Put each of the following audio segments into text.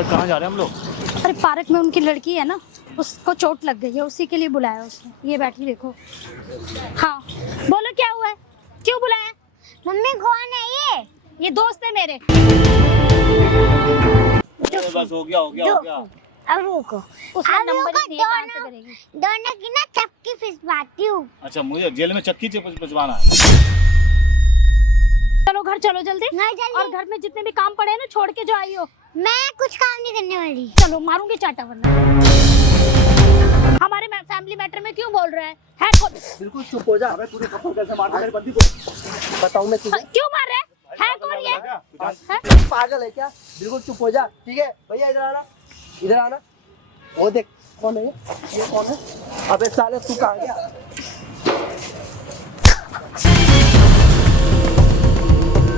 अरे कहाँ जा रहे हैं हम लोग? अरे पार्क में उनकी लड़की है ना, उसको चोट लग गई है, उसी के लिए बुलाया उसने। ये बैठी देखो। हाँ बोलो क्या हुआ है, क्यों बुलाया? मम्मी कौन है ये दोस्त है मेरे। बस हो गया। अब रुको, उसका अब नंबर रुको, ही नहीं है, कहाँ से करेगी? दोनों की ना चक्की फिसवाती हूँ। अच्छा, मुझे जेल में चक्की पिसवाना है। चलो घर चलो जल्दी। नहीं जल्दी। और घर में जितने भी काम पड़े हैं ना छोड़ के जो आई हो। मैं कुछ काम नहीं करने वाली। चलो मारूंगी चाटा वरना। हमारे फैमिली मैटर में क्यों बोल रहा है? बिल्कुल चुप हो जा। अबे तूने थप्पड़ कैसे मार दिया मेरी बंदी को? बताऊं मैं तुझे? क्यों मार रहा है कौन ये? पागल है क्या? बिल्कुल चुप हो जा, ठीक है? भैया इधर आना, इधर आना। वो देख कौन है ये कौन है? अबे साले तू कहाँ गया?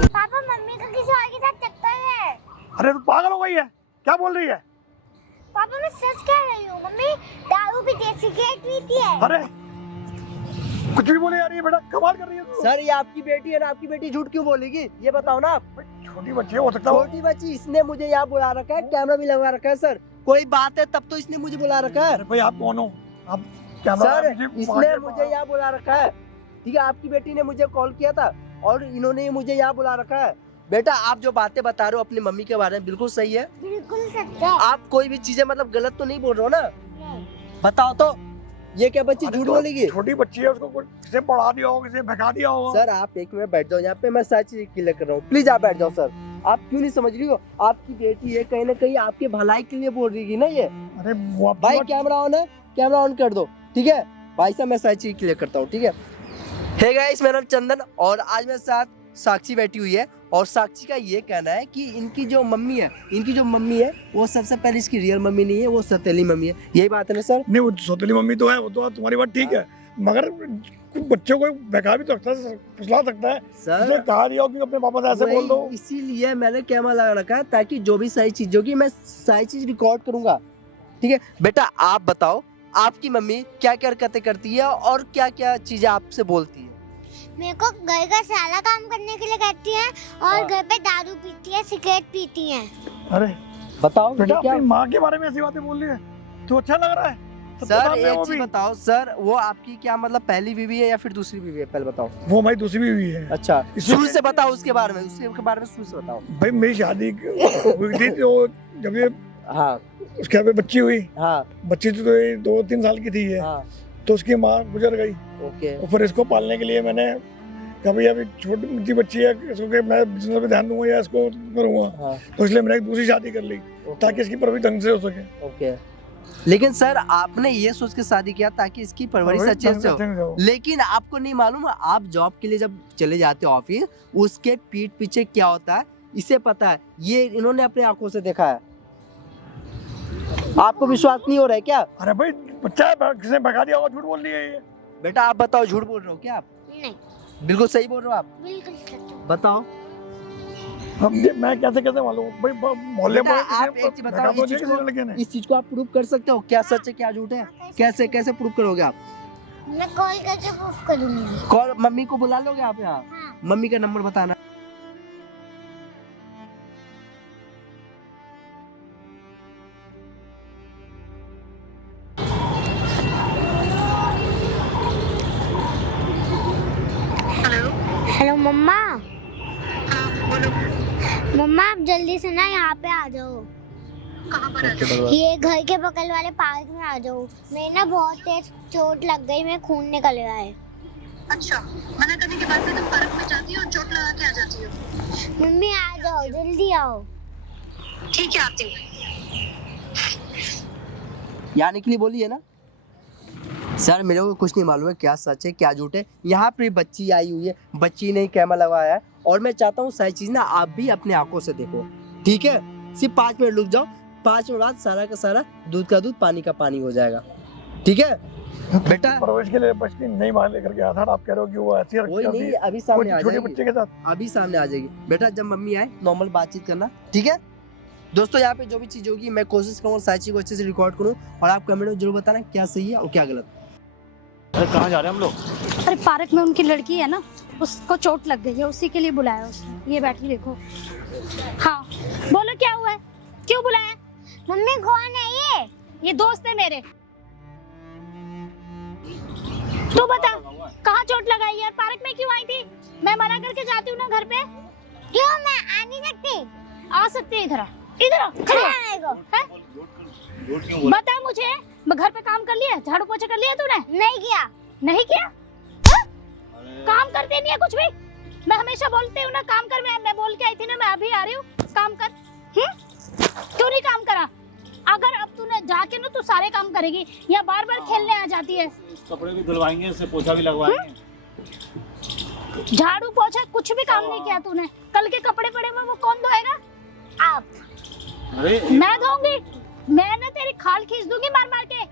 पापा मम्मी का किसी और के साथ चक्कर है। अरे तू पागल हो गई है, क्या बोल रही है? पापा मैं सच कह रही हूँ, मम्मी दारू पीती है, सिगरेट पीती है। अरे कुछ भी बोले यार, ये बेटा कमाल कर रही है तू। सर ये आपकी बेटी है ना, आपकी बेटी झूठ क्यों बोलेगी? ये बताओ ना आप। छोटी बच्ची हो सकता है। छोटी बच्ची, इसने मुझे यहाँ बुला रखा है, कैमरा भी लगा रखा है सर। कोई बात है तब तो इसने मुझे बुला रखा है। अरे भाई आप कौन हो? आप क्या सर इसने मुझे यहाँ बुला रखा है, ठीक है? आपकी बेटी ने मुझे कॉल किया था और इन्होंने मुझे यहाँ बुला रखा है। बेटा आप जो बातें बता रहे हो अपनी मम्मी के बारे में बिल्कुल सही है। बिल्कुल सच है। आप कोई भी चीजें मतलब गलत तो नहीं बोल रहे हो ना? नहीं। बताओ तो, ये क्या बच्ची झूठ बोलेगी? छोटी बच्ची है, उसको किसे पढ़ा दिया होगा, किसे भगा दिया होगा। सर आप एक मिनट बैठ जाओ यहाँ पे, मैं सारी चीज क्लियर कर रहा हूँ। प्लीज आप बैठ जाओ सर। आप क्यों नहीं समझ रही हो? आपकी बेटी है, कहीं ना कहीं आपके भलाई के लिए बोल रही थी ना ये। अरे वो भाई कैमरा ऑन है, कैमरा ऑन कर दो, ठीक है? भाई साहब मैं सारी चीज क्लियर करता हूँ, ठीक है? हे गाइस मेरा नाम चंदन और आज मेरे साथ साक्षी बैठी हुई है और साक्षी का ये कहना है कि इनकी जो मम्मी है वो सबसे पहले इसकी रियल मम्मी नहीं है, वो सौतेली मम्मी है। यही बात है ना सर? नहीं, वो सौतेली मम्मी तो है, वो तो तुम्हारी बात ठीक है, मगर कुछ बच्चों को भगा भी तो सकता है, फुसला सकता है। सर उसने कहा दिया कि अपने पापा से ऐसे बोल दो। इसीलिए मैंने कैमरा लगा रखा है ताकि जो भी सारी चीज होगी मैं सारी चीज रिकॉर्ड करूंगा, ठीक है? बेटा आप बताओ आपकी मम्मी क्या क्या हरकतें करती है और क्या क्या चीजें आपसे बोलती है? मेरे को घर का सारा काम करने के लिए कहती है और घर पे दारू पीती है, सिगरेट पीती है। अरे बताओ बेटा क्या? अपनी माँ के बारे में ऐसी बातें बोल रही है तो अच्छा लग रहा है? तो सर बता दे एक वो चीज भी। बताओ सर, वो आपकी क्या मतलब पहली बीवी है या फिर दूसरी बीवी है? पहले बताओ। वो हमारी दूसरी बीवी है। अच्छा इसमें- शुरू से बताओ उसके बारे में, उसके बारे में शुरू से बताओ। भाई मेरी शादी हुई थी तो जब ये हाँ उसके यहाँ पे बच्ची हुई, हाँ बच्ची तो ये 2-3 साल की थी ये, हाँ तो उसकी माँ गुजर गई। ओके और फिर इसको पालने के लिए मैंने कहा भाई अभी छोटी मुझी बच्ची है, इसको कि मैं बिजनेस पे ध्यान दूंगा या इसको करूंगा, हाँ तो इसलिए मैंने एक दूसरी शादी कर ली ताकि इसकी परवरिश ढंग से हो सके। ओके। लेकिन सर आपने ये सोच के शादी किया ताकि इसकी परवरिश अच्छे से हो, लेकिन आपको नहीं मालूम आप जॉब के लिए जब चले जाते हो ऑफिस, उसके पीठ पीछे क्या होता है इसे पता है। ये इन्होंने अपने आंखों से देखा है। आपको विश्वास नहीं हो रहा है क्या? अरे भाई बच्चा है, किसने भगा दिया होगा, झूठ बोल रही है ये। बेटा आप बताओ झूठ बोल रहे हो क्या आप? नहीं बिल्कुल सही बोल रहे हो आप, बिल्कुल सच। बताओ। अब ये मैं कैसे मालूम भाई, मोहल्ले में बेटा, आप एक चीज बताओ, इस चीज को आप प्रूव कर सकते हो क्या सच है क्या झूठ है? कैसे कैसे प्रूव करोगे आप? मैं कॉल करके प्रूफ करूंगी। कॉल मम्मी को बुला लोगे आप यहाँ? हाँ। मम्मी का नंबर बताना। हेलो मम्मा। मम्मा आप जल्दी से ना यहाँ पे आ जाओ। कहाँ पर है? ये घर के बगल वाले पार्क में आ जाओ। मेरे ना बहुत तेज चोट लग गई, मैं खून निकल रहा है। अच्छा, मना करने के बाद भी तुम पार्क में जाती हो और चोट लगा के आ जाती हो। मम्मी आ जाओ, जल्दी आओ। ठीक है आती हूँ। यानी के लिए बोली है ना? सर मेरे को कुछ नहीं मालूम है क्या सच है क्या झूठ है। यहाँ पे बच्ची आई हुई है, बच्ची ने कैमरा लगाया है और मैं चाहता हूँ सारी चीज ना आप भी अपने आंखों से देखो, ठीक है? सिर्फ 5 मिनट रुक जाओ, 5 मिनट बाद सारा का सारा दूध का दूध पानी का पानी हो जाएगा, ठीक है? बेटा परवरिश के लिए बच्ची नहीं बाहर लेकर गया था, आप कह रहे हो कि वो ऐसी कोई नहीं, अभी सामने आ छोटे जाएगी, बच्चे के साथ अभी सामने आ जाएगी। बेटा जब मम्मी आए नॉर्मल बातचीत करना, ठीक है? दोस्तों यहाँ पे जो भी चीज होगी मैं कोशिश करूँगा सारी चीज को अच्छे से रिकॉर्ड करूँ और आप कमेंट में जरूर बताना क्या सही है और क्या गलत। अरे कहाँ जा रहे हैं हम लोग? अरे पार्क में उनकी लड़की है ना, उसको चोट लग गई है, उसी के लिए बुलाया उसने। ये बैठी देखो। हाँ बोलो क्या हुआ है, क्यों बुलाया? मम्मी कौन है ये दोस्त है मेरे। तू बता कहाँ चोट लगाई यार? पार्क में क्यों आई थी? मैं मना करके जाती हूँ ना घर पे। क्यों मैं आ नहीं सकती? आ सकती है, इधर आ, इधर आ, खड़ी हो। मेरे को हैं? झूठ क्यों बोल? बता मुझे, घर पे काम कर लिया, झाड़ू पोछा कर लिया तूने? नहीं किया। नहीं किया? अरे काम करते नहीं है कुछ भी। मैं हमेशा बोलती हूँ ना काम कर, मैं बोल के आई थी ना, मैं अभी आ रही हूँ, काम कर। क्यों नहीं काम करा? अगर अब तूने जाके ना तू सारे काम करेगी या बार बार खेलने आ जाती है। इस कपड़े भी धुलवाएंगे, इससे पोछा भी लगवाएंगे। झाड़ू पोछा कुछ भी काम नहीं किया तूने। कल के कपड़े पड़े हुए वो कौन धोएगा? आप। अरे मैं धोऊंगी। मैं ना तेरी खाल खींच दूंगी मार मार के।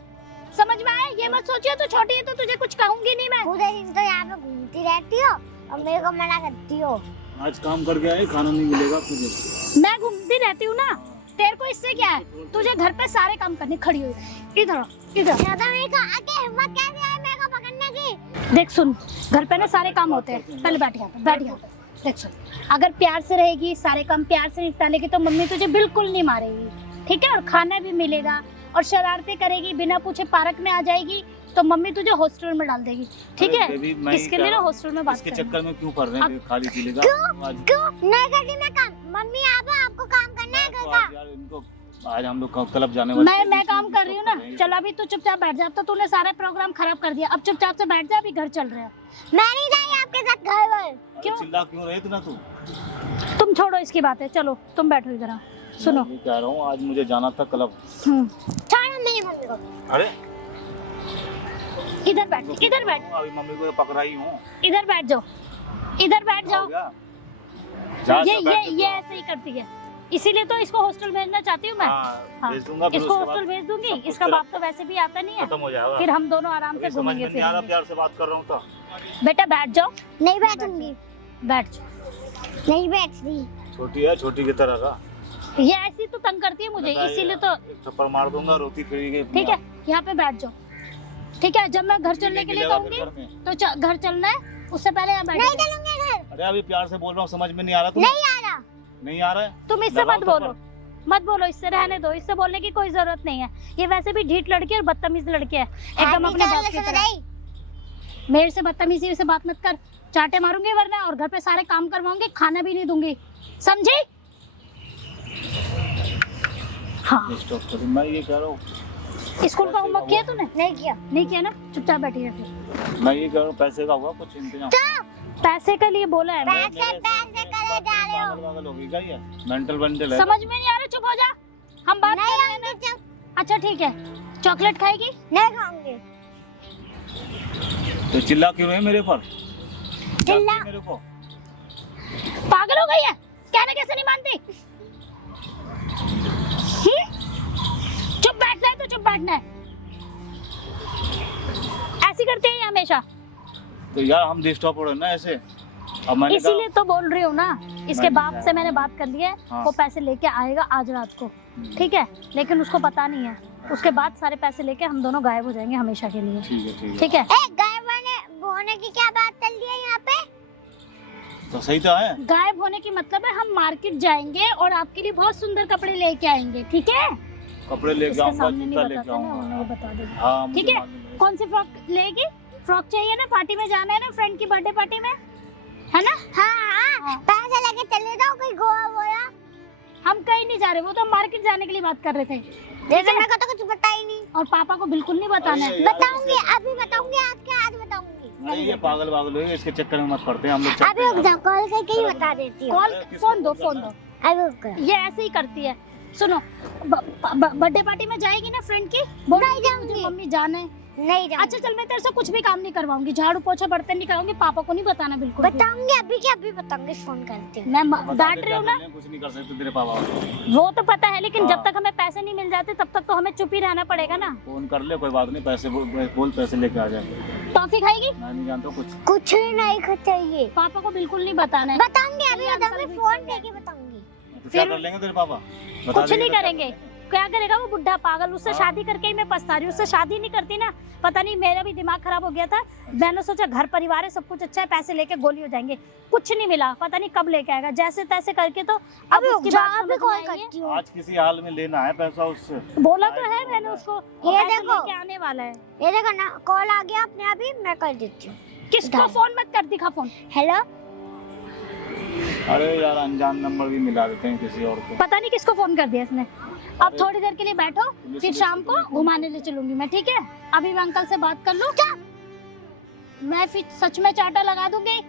समझ में आया? ये मत सोचियो तू छोटी है तो तुझे कुछ कहूंगी नहीं मैं। पूरे दिन तो यहाँ पे घूमती रहती हो और मेरे को मना करती हो। आज काम करके आए, खाना नहीं मिलेगा तुझे। मैं घूमती रहती हूँ ना, तेरे को इससे क्या है? तुझे घर पे सारे काम करने खड़ी हुई। इधर इधर ज्यादा मेरे को आके हिम्मत कैसे आई मेरे को पकड़ने की? देख सुन, घर पे ना सारे काम होते हैं। पहले बैठ यहाँ पे, बैठ यहाँ पे। देख सुन, अगर प्यार से रहेगी, सारे काम प्यार से निपटा लेगी तो मम्मी तुझे बिल्कुल नहीं मारेगी, ठीक है? और खाना भी मिलेगा। और शरारतें करेगी, बिना पूछे पार्क में आ जाएगी तो मम्मी तुझे हॉस्टल में डाल देगी, ठीक है? अरे बेबी, मैं इसके क्या- लिए ना हॉस्टल में बात इसके करना। चक्कर में क्यों पड़ रहे हैं खाली पीने का? आज क्यों नहीं करती मैं काम? मम्मी आपको काम करना है घर तो का। आज यार इनको, आज हम लोग क्लब जाने वाले थे। मैं काम कर रही हूँ ना। चल अभी तू चुपचाप बैठ जा। अब तो तूने सारा प्रोग्राम खराब कर दिया। अब चुपचाप से बैठ जा, अभी घर चल रहे हो। मैं नहीं जाई आपके साथ घर वर। अरे क्यों? चिल्ला क्यों रहे इतना तू? तुम छोड़ो इसकी बातें, चलो तुम बैठो इधर। सुनो, मैं कह रहा हूँ आज मुझे जाना था क्लब। छोड़ो मेरी मम्मी को। अरे इधर बैठ, इधर बैठ, अभी मम्मी को पकड़ाई हूँ। इधर बैठ जाओ, इधर बैठ हो जाओ। गया? जा, ये जा, बैठ ये जा। ऐसे ही करती है, इसीलिए तो इसको हॉस्टल भेजना चाहती हूँ मैं। हाँ, भेज दूंगा, फिर इसको उसके हॉस्टल बाद भेज दूंगी। सब कुछ इसका बाप तो वैसे भी आता नहीं है, खत्म हो जाएगा। फिर हम दोनों आराम से अभी समझ घूमेंगे में नहीं आ रहा, फिरेंगे। प्यार से बात कर रहा हूँ तो। बेटा बैठ जाओ, नहीं बैठूंगी। बैठ जाओ। नहीं बैठती। छोटी है, छोटी की तरह का। ये ऐसी तो तंग करती है मुझे, इसीलिए तो। एक थप्पड़ मार दूंगा, रोती फिरेगी। ठीक है, यहाँ पे बैठ जाओ, ठीक है? जब मैं घर चलने के लिए कहूंगी तो घर चलना है, उससे पहले यहाँ बैठ नहीं जाओ। चलूंगी घर। अरे अभी प्यार से बोल रहा हूँ, समझ में नहीं आ रहा तुम्हें? नहीं आ रहा। नहीं आ रहा है? तुम इससे लगाओ मत बोलो, थप्पड़। मत बोलो, इससे रहने दो। इससे बोलने की कोई जरूरत नहीं है। ये वैसे भी ढीठ लड़की और बदतमीज लड़की है, एकदम अपने बाप की तरह। मेरे से बदतमीजी से बात मत कर, चाटे मारूंगी वरना, और घर पे सारे काम करवाऊंगी, खाना भी नहीं दूंगी, समझी? हाँ, स्टॉप करो, मैं ये कह रहा हूँ, स्कूल का होमवर्क किया तूने? नहीं किया। नहीं किया ना? चुपचाप बैठी रह फिर। मैं ये कह रहा हूँ, पैसे का हुआ कुछ इंतजाम? पैसे के लिए बोला है ना? पैसे पैसे करे जा रहे हो। पागल होगी क्या ये? मेंटल बंडल है। समझ में नहीं आ रहा, चुप हो जा। हम बात कर रहे हैं ना। नहीं अच्छा ठीक है, चॉकलेट खाएगी? खाऊंगी। तो चिल्ला क्यों रहे मेरे पर? चिल्ला- जानती मेरे को? पागल हो गई है? कहने कैसे नहीं मानती? चुप बैठना है तो चुप बैठना है। ऐसी करते हैं ये हमेशा, तो यार हम डिस्टर्ब हो रहे हैं ना ऐसे। अब मैंने इसीलिए तो बोल रही हूँ ना। इसके मैं- बाप से मैंने बात कर ली है, हाँ। वो पैसे लेके आएगा आज रात को, ठीक है? लेकिन उसको पता नहीं है, उसके बाद सारे पैसे लेके हम दोनों गायब हो जाएंगे हमेशा के लिए, ठीक है, ठीक है। ठीक है? गायब होने की क्या बात चल रही है यहाँ पे? तो सही तो है। गायब होने की मतलब है हम मार्केट जाएंगे और आपके लिए बहुत सुंदर कपड़े लेके आएंगे, ठीक है? कपड़े लेके इसके आऊंगा, सामने नहीं जूता लेके बताते ना, आऊंगा। उन्हें बता देंगे। हाँ, मुझे ठीक है? मालूम है। कौन सी फ्रॉक लेगी? फ्रॉक चाहिए ना? पार्टी में जाना है ना, फ्रेंड की बर्थडे पार्टी में, है ना? हाँ, पैसे लेके चले जाओ कोई गोवा वोया। हम कहीं नहीं जा रहे, वो तो मार्केट जाने के लिए बात कर रहे थे। जैसे मेरे को तो कुछ पता ही नहीं। और पापा को बिल्कुल नहीं बताना है। अरे यार, बताऊंगी, अभी बताऊंगी, आज बताऊंगी। अरे ये पागल है, इसके चक्कर में मत पड़ते हैं हम लोग। अभी चलते हैं। रुक जाओ, कॉल करके ही बता देती हूँ। कॉल, फोन दो, फोन दो। अभी रुक जाओ। ये ऐसे ही करती है। सुनो, बर्थडे पार्टी में जाएगी ना फ्रेंड की, बोल नहीं मुझे जाऊंगी। मम्मी जाना है। नहीं जाऊंगी। अच्छा चल, मैं तेरे से कुछ भी काम नहीं करवाऊंगी, झाड़ू पोछा बर्तन नहीं कराऊंगी, पापा को नहीं बताना बिल्कुल भी। बताऊंगी अभी के अभी बताऊंगी, फोन करती हूँ। मैं बता डांट दे रही हूँ क्या ना, करने, कुछ नहीं कर सकते तेरे पापा। वो तो पता है, लेकिन जब हाँ। तक हमें पैसे नहीं मिल जाते तब तक तो हमें चुप ही रहना पड़ेगा ना। फोन कर ले, कोई बात नहीं, पैसे बोल पैसे लेके आ जाए। टॉफी खाएगी? मैं नहीं जानता कुछ। कुछ नहीं चाहिए। पापा को बिल्कुल नहीं बताना है। बताऊंगी अभी ये बताऊंगी, अंकल भी फोन सही है। करके बताऊंगी। तो क्या फिर- कर लेंगे तेरे पापा? बता कुछ देंगे नहीं तो क्या करेंगे, क्या करेगा वो बुढ़ा पागल, उससे शादी करके ही मैं पछता रही हूँ। उससे शादी नहीं करती ना, पता नहीं मेरा भी दिमाग खराब हो गया था। मैंने सोचा घर परिवार है, सब कुछ अच्छा है, पैसे लेके गोली हो जाएंगे, कुछ नहीं मिला, पता नहीं कब लेके आएगा, जैसे तैसे करके। तो अब उसकी बात समझ में आई है। आज किसी हाल में लेना है पैसा उससे। बोला तो है मैंने उसको, ये पैसे देखो। लेके आने वाला है। ये देखो ना, कॉल आ गया अपने आप ही, मैं कर देती हूँ। किसको फोन मत कर, दिखा फोन। हेलो, अरे यार अनजान नंबर भी मिला देते हैं किसी और को। पता नहीं किसको फोन कर दिया इसने। अब थोड़ी देर के लिए बैठो, फिर शाम को घुमाने ले चलूंगी मैं, ठीक है? अभी मैं अंकल से बात कर लूं क्या? मैं फिर सच में चाटा लगा दूंगी।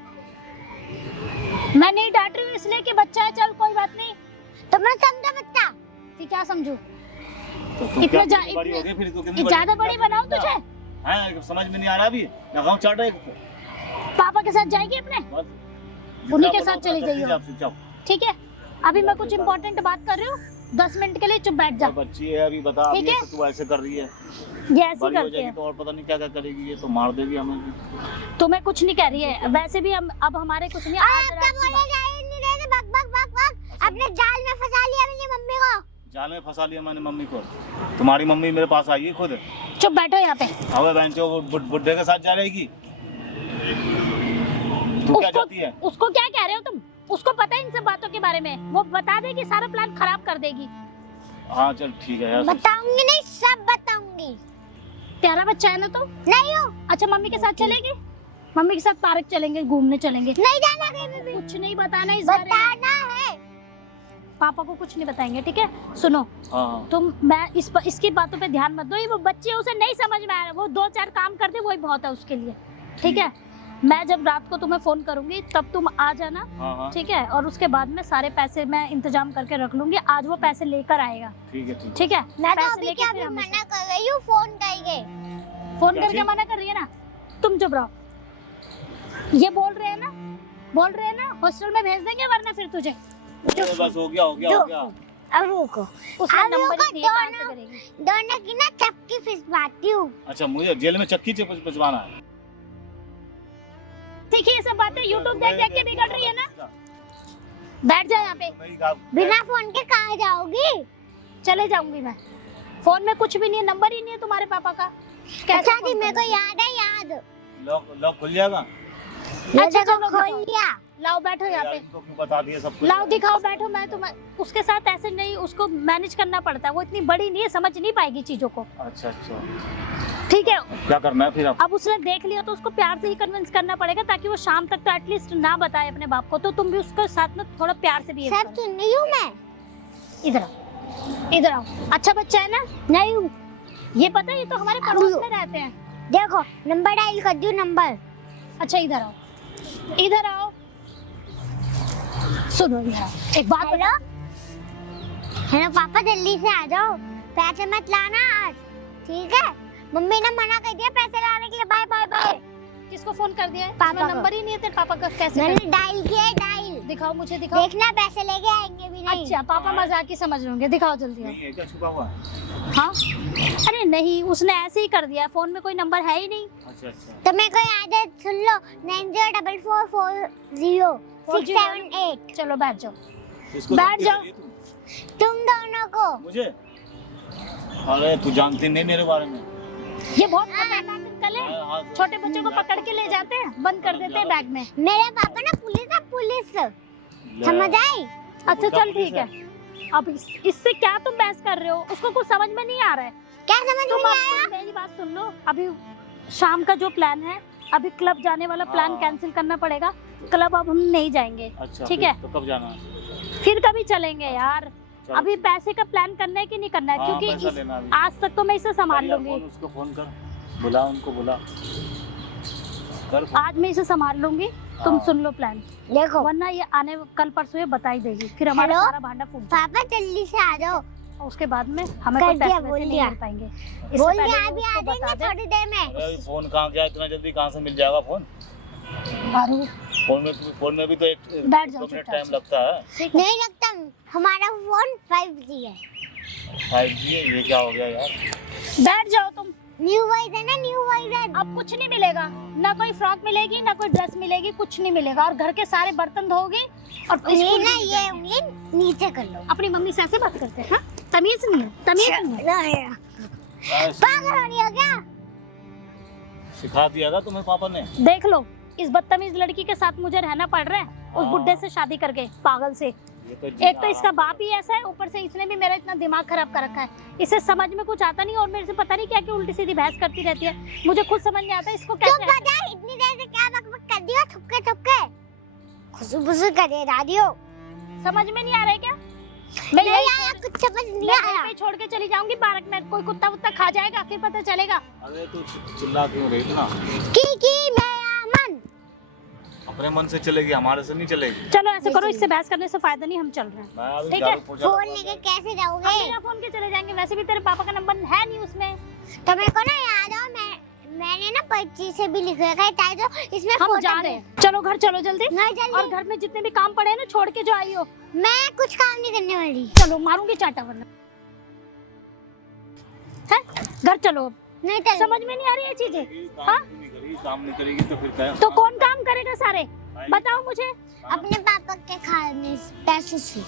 मैं नहीं डांट रही हूँ इसलिए कि बच्चा है, चल कोई बात नहीं। तो मैं समझा बच्चा, फिर क्या समझू? तो तुम क्या कितनी बड़ी हो गई फिर? तो कितनी ज्यादा बड़ी बनाऊं तुझे? हैं समझ में नहीं आ रहा अभी। लगाऊं चाटा एक पापा के साथ जाएगी अपने, उन्हीं के साथ चली जाइए, ठीक है? अभी मैं कुछ इम्पोर्टेंट बात कर रही हूँ, 10 मिनट के लिए चुप बैठ जा। बच्ची है अभी, बता ठीक है? तू ऐसे कर रही है, ये ऐसे बड़ी हो करते जाएगी हैं। तो और पता नहीं क्या क्या करेगी, ये तो मार देगी हमें। तुम्हें कुछ नहीं कह रही है, वैसे भी हम अब हमारे कुछ नहीं। आज आपका रात की बोले बात- जाए नहीं रहे थे, बक बक बक बक। अपने जाल में फंसा लिया मैंने मम्मी को। जाल में फंसा लिया मैंने मम्मी को। तुम्हारी मम्मी मेरे पास आई है खुद। चुप बैठो यहाँ पे। अबे बहनचो वो बुड्ढे के साथ जा रहेगी। तू क्या चाहती है? उसको क्या कह रहे हो तुम? उसको पता है इन सब बातों के बारे में, वो बता देगी, सारा प्लान खराब कर देगी। हाँ चल ठीक है यार। बताऊंगी नहीं, सब बताऊंगी। प्यारा बच्चा है ना तो? नहीं हो, अच्छा मम्मी के साथ चलेगी? मम्मी के साथ पार्क चलेंगे, घूमने चलेंगे। नहीं जाना कहीं भी। कुछ नहीं बताना इस बारे में। बताना है। पापा को कुछ नहीं बताएंगे, ठीक है? सुनो, हाँ तुम मैं इसकी बातों पे ध्यान मत दो। ये वो बच्ची है, उसे नहीं समझ में आ रहा, वो 2-4 काम कर दे वही बहुत है उसके लिए, ठीक है? मैं जब रात को तुम्हें फोन करूंगी तब तुम आ जाना, हाँ ठीक है? और उसके बाद में सारे पैसे मैं इंतजाम करके रख लूंगी। आज वो पैसे लेकर आएगा, ठीक है ठीक है। ठीक है? मैं तो पैसे अभी लेके क्या फिर भी हम मना कर रही हूँ, फोन करके। फोन क्या करके चीज़? मना कर रही है ना? तुम चुप रहो। ये बोल रहे हैं ना हॉस्टल में भेज देंगे, वरना फिर तुझे अरे बस हो गया हो गया हो गया। अब रुको, उसका अब नंबर रुको, ही दिए, कहाँ से करेगी? दोनों की ना चपकी फिसवाती हूँ। अच्छा मुझे जेल में चक्की से पिछवाना है। देखिए ये सब बातें यूट्यूब देख देख के बिगड़ रही है ना। बैठ जा यहाँ पे। बिना फोन के कहाँ जाओगी? चले जाऊंगी मैं। फोन में कुछ भी नहीं है, नंबर ही नहीं है तुम्हारे पापा का। कैसे अच्छा जी, फोन मेरे को करूंगी? याद है, याद। लॉक खुल जाएगा। ये अच्छा, देखो, चलो, खोल दिखाओ। लिया। लाओ बैठो यहाँ यार पे। इनको क्यों बता दिए सब कुछ? लाओ दिखाओ, बैठो। मैं तुम्हें उसके साथ ऐसे नहीं, उसको मैनेज करना पड़ता है, वो इतनी बड़ी नहीं है, समझ नहीं पाएगी चीजों को, अच्छा अच्छा, ठीक है? क्या करना है फिर अब? अब उसने देख लिया तो उसको प्यार से ही कन्विंस करना पड़ेगा, ताकि वो शाम तक तो एटलीस्ट ना बताए अपने बाप को। तो तुम भी उसके साथ में थोड़ा प्यार से भी सब सुन रही हूँ मैं। इधर आओ, इधर आओ। अच्छा बच्चा है ना? नहीं हूँ। ये पता है, ये तो हमारे पड़ोस में रहते हैं। देखो, नंबर डायल कर दियो, नंबर। अच्छा इधर आओ, इधर आओ। सुनो इधर आओ, एक बात हेलो, हेलो पापा, जल्दी से आ जाओ। पैसे मत लाना आज, ठीक है? मम्मी ने मना कर दिया पैसे लाने के लिए। Bye bye bye. किसको फोन कर दिया है? पापा तुम्हें को। नंबर ही नहीं है तेरे पापा का, कैसे मैंने कर? डायल किया है, डायल। दिखाओ मुझे, दिखाओ। देखना पैसे लेके आएंगे भी नहीं। अच्छा पापा मजाक ही समझ लेंगे, दिखाओ जल्दी। नहीं है क्या छुपा हुआ है? हाँ, अरे नहीं, उसने ऐसे ही कर दिया, फोन में कोई नंबर है ही नहीं। अच्छा अच्छा, तो मेरे को याद है, सुन लो, 904440 678। चलो बैठ जाओ, इसको बैठ धमकी जाओ। दे रही है तू? तुम दोनों को। मुझे? अरे तू जानती नहीं मेरे बारे में। ये बहुत खतरनाक अंकल है। हाँ, हाँ, छोटे बच्चों को पकड़ के ले जाते हैं, बंद कर देते हैं बैग में। मेरे पापा ना पुलिस है, पुलिस। ले। समझ आई? अच्छा चल ठीक है। अब इससे क्या तुम बहस कर रहे हो? उसको कुछ समझ में नहीं आ रहा है। क्या समझ तुम में आया? अब मेरी बात सुन लो। अभी शाम का जो प्लान है, अभी क्लब जाने वाला प्लान हाँ। कैंसिल करना पड़ेगा। क्लब अब हम नहीं जाएंगे, अच्छा ठीक फिर है? तो कब जाना है? फिर कभी चलेंगे यार। चलो, अभी पैसे का प्लान करना है कि नहीं करना है? हाँ, क्योंकि पैसा लेना अभी। आज तक तो मैं इसे संभाल यार, लूंगी। फोन उसको फोन कर, बुला उनको, बुला कर फोन। आज मैं इसे संभाल लूंगी, तुम हाँ। सुन लो प्लान, देखो वरना ये आने कल परसों ये बता ही देगी, फिर हमारा हेलो? सारा भांडा फूट जाएगा। पापा जल्दी से आ जाओ। और उसके बाद में हमें कर कोई दिया, पैसे बोल वैसे नहीं दिया। मिल पाएंगे। इससे बोल पहले दिया, वो अभी उसको आ बता जाएंगे दे। थोड़ी देर में। अरे फोन कहाँ गया इतना जल्दी? कहाँ से मिल जाएगा फोन? आरू, फोन में भी तो एक बैठ जाओ 2 मिनट चुपचाप टाइम से। लगता है। ठीक है? नहीं लगता, हमारा फोन 5G है। 5G है, ये क्या हो गया यार? बैठ जाओ तुम। न्यू वर्जन है, न्यू वर्जन। अब कुछ नहीं मिलेगा, ना कोई फ्रॉक मिलेगी, ना कोई ड्रेस मिलेगी, कुछ नहीं मिलेगा। और घर के सारे बर्तन धोगे और उंगली स्कूल ना, भी ये जाएंगे। उंगली नीचे कर लो। अपनी मम्मी से ऐसे बात करते हैं? हाँ? तमीज नहीं है, तमीज नहीं है। पागल हो रही हो क्या? सिखा दिया था तुम्हें पापा ने? देख लो, इस बदतमीज लड़की के साथ मुझे रहना पड़ रहा है, उस बुड्ढे से शादी करके, पागल से। एक तो इसका बाप ही ऐसा है, ऊपर से इसने भी मेरा इतना दिमाग खराब कर रखा है। इसे समझ में कुछ आता नहीं और मेरे से पता नहीं क्या क्या उल्टी सीधी बहस करती रहती है। मुझे खुद समझ नहीं आता इसको कैसे। चुप हो जा, इतनी देर से क्या बकबक कर दी हो? थुपके थुपके खुशबू करे दादी हो। समझ में नहीं आ रहा है क्या? नहीं आया, कुछ समझ नहीं मैं आया। घर पे छोड़ के चली जाऊंगी पार्क में, कोई कुत्ता वुत्ता खा जाएगा फिर पता चलेगा। अरे तू चिल्ला क्यों रही थी ना? की मेरा मन। अपने मन से चलेगी, हमारे से नहीं चलेगी। चलो ऐसे करो, इससे बहस करने से फायदा नहीं, हम चल रहे हैं। मैं अभी ठीक है, झाड़ू पोछा फोन लगा लेके दूंगा। कैसे हम जाओगे? बिना फोन के चले जाएंगे, वैसे भी तेरे पापा का नंबर है नहीं उसमें। तो मेरे को ना याद हो, मैंने ना पर्ची से भी लिख रखा है ताकि तो इसमें हम फोटो जा दे। रहे हैं, चलो घर चलो जल्दी। नहीं जल्दी, और घर में जितने भी काम पड़े हैं ना छोड़ के जो आई हो। मैं कुछ काम नहीं करने वाली। चलो मारूंगी चाटा वरना। है घर चलो अब। नहीं चल। समझ में नहीं आ रही है चीजें। काम हाँ? क्यों नहीं करेगी? काम नहीं करेगी तो फिर क्या? तो कौन काम करेगा सारे, बताओ मुझे। अपने पापा के खाने पैसों से।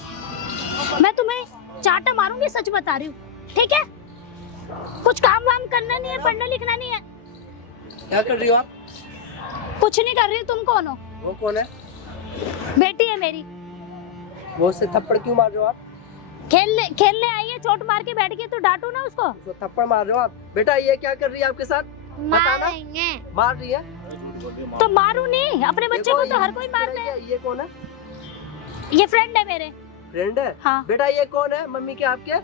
मैं तुम्हें चाटा मारूंगी, सच बता रही हूँ, ठीक है? कुछ काम वाम करना नहीं है, पढ़ना लिखना नहीं है। क्या कर रही हो आप? कुछ नहीं कर रही हूँ, तुम कौन हो? वो कौन है? बेटी है मेरी। वो से थप्पड़ क्यों मार रहे हो आप? खेलने आई है, चोट मार के बैठ गई तो डांटो ना उसको। उसको थप्पड़ मार रहे हो आप? बेटा ये क्या कर रही है आपके साथ? बताना। मारेंगे। मार रही है? तो मारू नहीं, अपने बच्चे को तो हर कोई मारता है। ये कौन है? ये फ्रेंड है मेरे। फ्रेंड है? हाँ। बेटा ये कौन है? मम्मी के आपके?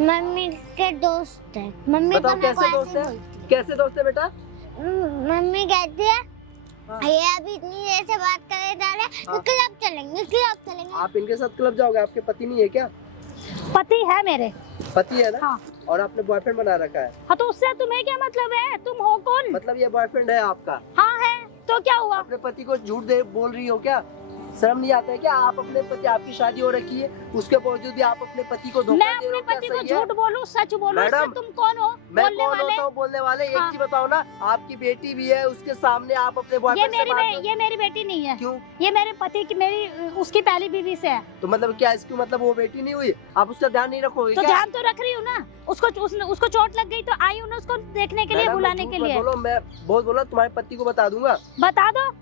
मम्मी के दोस्त है। मम्मी बताओ तो मेरे को कैसे दोस्त ऐसे है? बोलती कैसे दोस्त है बेटा? मम्मी कहती है हाँ। ये अभी इतनी देर से बात करे जा रहे हाँ। क्लब चलेंगे। आप इनके साथ क्लब जाओगे? आपके पति नहीं है क्या? पति है मेरे। पति है ना? हाँ। और आपने बॉयफ्रेंड बना रखा है? हाँ तो उससे तुम्हें क्या मतलब है? तुम हो कौन? मतलब ये बॉयफ्रेंड है आपका? हाँ है, तो क्या हुआ? अपने पति को झूठ दे बोल रही हो क्या? शर्म नहीं आता है क्या? आप अपने पति, आपकी शादी हो रखी है, उसके बावजूद भी आप अपने पति को धोखा मैं दे रहे अपने हो क्या? पति को सही है? झूठ बोलूं, सच बोलूं, इससे मैडम, तुम कौन हो मैं बोलने कौन वाले? होता हूँ बोलने वाले? एक हाँ। चीज बताओ ना, आपकी बेटी भी है, उसके सामने आप अपने ये बॉयफ्रेंड से बात कर- ये मेरी बेटी नहीं है। क्यों? ये मेरे पति की, मेरी उसकी पहली बीवी से है। तो मतलब क्या इसकी मतलब वो बेटी नहीं हुई? आप उसका ध्यान नहीं रखोगे तो क्या? ध्यान तो रख रही हूँ ना। उसको चोट लग गई तो आई हूँ ना उसको देखने के लिए, मैडम, बुलाने झूठ के मत लिए। बोलो, मैं बहुत बोला तुम्हारे पति को बता दूंगा। बता दो,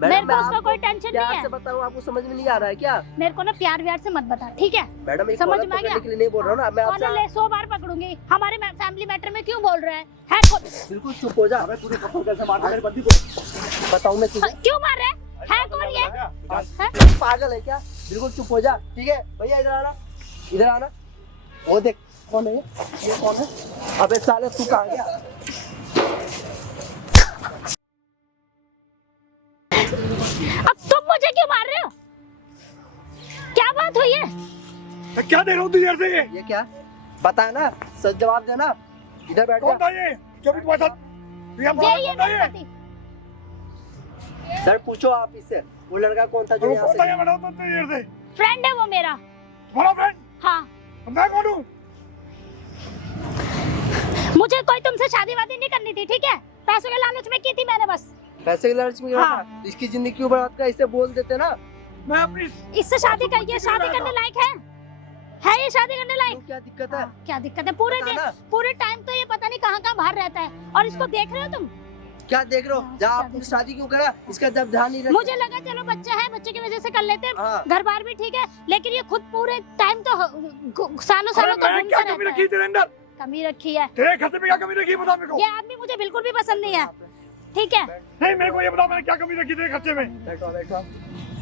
मेरे मैडम को मैं उसका आपको कोई टेंशन प्यार नहीं से है। बताऊं, आपको समझ में नहीं आ रहा है क्या? मेरे को ना प्यार व्यार से मत बता, ठीक है? मैडम एक समझ औरत में आ पकड़ने गया? के लिए नहीं बोल रहा हूँ ना मैं कौन आपसे। ले 100 बार पकड़ूंगी। हमारे फैमिली मैटर में क्यों बोल रहा है? बिल्कुल चुप हो जा। पूरे थप्पड़ कैसे मारता मेरे पति को? बताऊं मैं तुझे? क्यों मार रहा है कौन ये? है? पागल है क्या? बिल्कुल चुप हो जा, ठीक है? भैया इधर आना, इधर आना। वो देख कौन है ये कौन है? अबे साले तू कहाँ गया? अब तुम मुझे क्यों मार रहे हो? क्या बात हुई है? मैं क्या देख रहा हूँ तुझे से? ये क्या? बता ना, सच जवाब देना। इधर बैठ कौन जा। था ये? जो भी तुम्हारे साथ यही है मेरा पति। सर पूछो आप इससे, वो लड़का कौन था जो वो यहाँ कौन था से? ये बताओ तो इतनी देर से? फ्रेंड है वो मेरा। तुम्हारा फ्रेंड? हाँ, मैं कौन हूँ? मुझे कोई तुमसे शादी वादी नहीं करनी थी, ठीक है? पैसों के लालच में की थी मैंने बस। पैसे की लालच में हाँ। था? इसकी जिंदगी क्यों बर्बाद कर? इसे बोल देते ना। मैं अपनी इससे शादी कर, ये शादी करने लायक है ये शादी करने लायक? क्यों, क्या दिक्कत है? क्या दिक्कत है? पूरे दिन, बताना। पूरे टाइम तो ये पता नहीं कहाँ बाहर रहता है और इसको देख रहे हो तुम? क्या देख रहो? जब आपने शादी क्यों करा? इसका जब ध्यान नहीं रखा। मुझे लगा चलो बच्चा है, बच्चे की वजह से कर लेते हैं, हाँ। घर बार भी ठीक है, लेकिन ये खुद पूरे टाइम तो सालों अरे सालों तो मैं क्या घूमता कमी रहता रखी है। तेरे अंदर? कमी रखी है। तेरे खर्चे में क्या कमी रखी बता मेरे को। ये आदमी मुझे बिल्कुल भी पसंद नहीं है, ठीक है? नहीं मेरे को ये बता मैंने क्या कमी रखी तेरे खर्चे में। बैठो बैठो।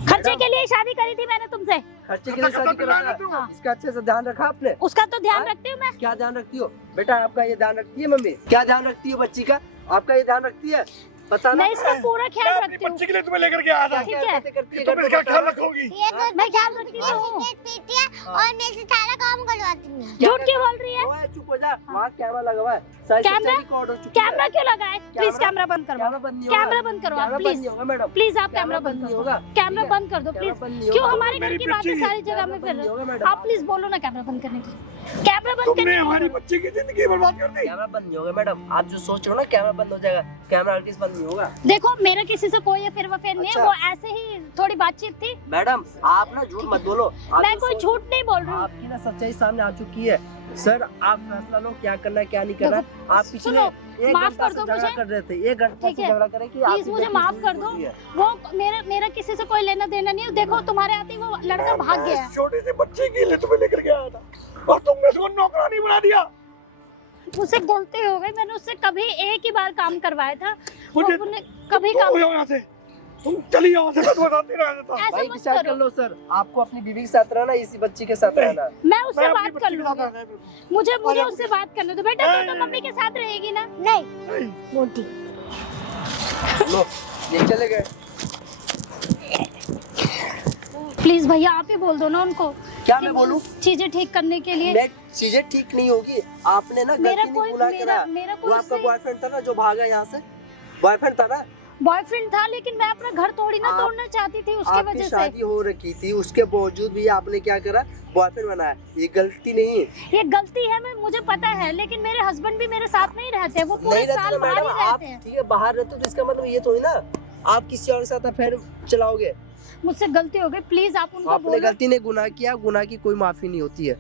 खर्चे के लिए शादी करी थी मैंने तुमसे। खर्चे के लिए शादी करा था? हाँ। इसका अच्छे से ध्यान रखा आपने? उसका तो ध्यान हाँ? रखती हूँ मैं। क्या ध्यान रखती हो बेटा? आपका ये ध्यान रखती है मम्मी? क्या ध्यान रखती हो बच्ची का? आपका ये ध्यान रखती है? बताना। मैं इसका पूरा मैं ख्याल अपनी रखती हूँ। बच्ची के लिए तुम्हें लेकर के आया था। ठीक है। हरकतें करती है तुम घर पे, इसका ख्याल बताना। रखोगी। ये तो मैं ख्याल रखती हूँ। सिगरेट पीती है और मेरे से सारा काम करवाती है। झूठ क्यों बोल रही है? ओए, चुप चुप हो जा, वहाँ कैमरा लगा हुआ है, सारी कैमरा? चीज़ें रिकॉर्ड हो चुकी है। कैमरा क्यों लगा है? प्लीज कैमरा- कैमरा बंद करो, कैमरा बंद नहीं होगा, कैमरा बंद करो आप, कैमरा बंद प्लीज नहीं होगा मैडम, प्लीज आप कैमरा बंद नहीं करो, होगा, कैमरा ठीक है? बंद कर दो कैमरा प्लीज। बंद नहीं क्यों होगा, हमारे घर मेरी की बातें बच्ची- सारी जगह में कैमरा फिर बंद नहीं होगा रहे हो? मैडम। आप प्लीज बोलो ना कैमरा बंद करने के लिए, कैमरा बंद तुमने करने के हमारी लिए। बच्ची की जिंदगी बर्बाद कर दी। कैमरा बंद नहीं होगा मैडम, आप जो सोच रहे हो ना कैमरा बंद हो जाएगा, कैमरा आर्टिस्ट बंद नहीं होगा देखो मेरा किसी से कोई अफेयर वफेयर नहीं है, अच्छा। वो ऐसे ही थोड़ी बातचीत थी। मैडम। आप ना झूठ मत बोलो, आप मैं जो कोई सोच- झूठ नहीं बोल रही हूँ। आपकी ना सच्चाई सामने आ चुकी है। सर आप फैसला लो, क्या करना है क्या नहीं करना है। आप पिछले सुनो, 1 माफ घंटा कर से दो झगड़ा मुझे। कर रहे थे, 1 घंटा ठीक से है। झगड़ा करें कि प्लीज आपकी मुझे बेटी माफ झूठ कर दो। बोल रही है। वो मेरा किसी से कोई लेना देना नहीं है। देखो तुम्हारे आते ही वो लड़का भाग गया है। छोटी सी बच्ची के लिए तुम्हें लेकर के आया था और तुमने उसको नौकरानी बना दिया। मुझसे गलती हो गई, मैंने उससे कभी एक ही बार काम करवाया था, मुझे- उसने कभी तुम काम हो जाओ यहाँ से, तुम चली जाओ से, मैं तुम्हारे साथ नहीं रह सकता। ऐसा भाई मत डिसाइड कर करो। लो सर, आपको अपनी बीवी के साथ रहना, इसी बच्ची के साथ नहीं। रहना। मैं उससे मैं अपनी बात कर बच्ची के साथ लूंगी, रह गया। मुझे और उससे बात करने दो। बेटा तू तो नहीं। मम्मी के साथ रहेगी ना? नहीं नहीं, मोटी लो ये चले गए। प्लीज भैया आप ही बोल दो ना उनको क्या कि मैं बोलूं? चीजें ठीक करने के लिए। मैं चीजें ठीक नहीं होगी, आपने ना मेरा गलती नहीं कोई गुनाह मेरा करा। मेरा वो कोई आपका उससे बॉयफ्रेंड था ना जो भागा यहाँ से, बॉयफ्रेंड था ना। बॉयफ्रेंड था, लेकिन मैं अपना घर थोड़ी ना आप- तोड़ना चाहती थी उसकी आपकी वजह से। शादी हो रखी थी, उसके बावजूद भी आपने क्या करा, बॉयफ्रेंड बनाया। ये गलती नहीं है। ये गलती है, मैं मुझे पता है, लेकिन मेरे हस्बैंड भी मेरे साथ नहीं रहते, वो पूरे नहीं रहते साल ना बाहर मैडम, ही आप रहते हैं। ठीक है बाहर रहते हो तो इसका मतलब ये थोड़ी ना आप किसी और के साथ अफेयर चलाओगे। मुझसे गलती हो गई, प्लीज आप उनको आपने बोलो। गलती ने गुनाह किया, गुनाह की कोई माफी नहीं होती है।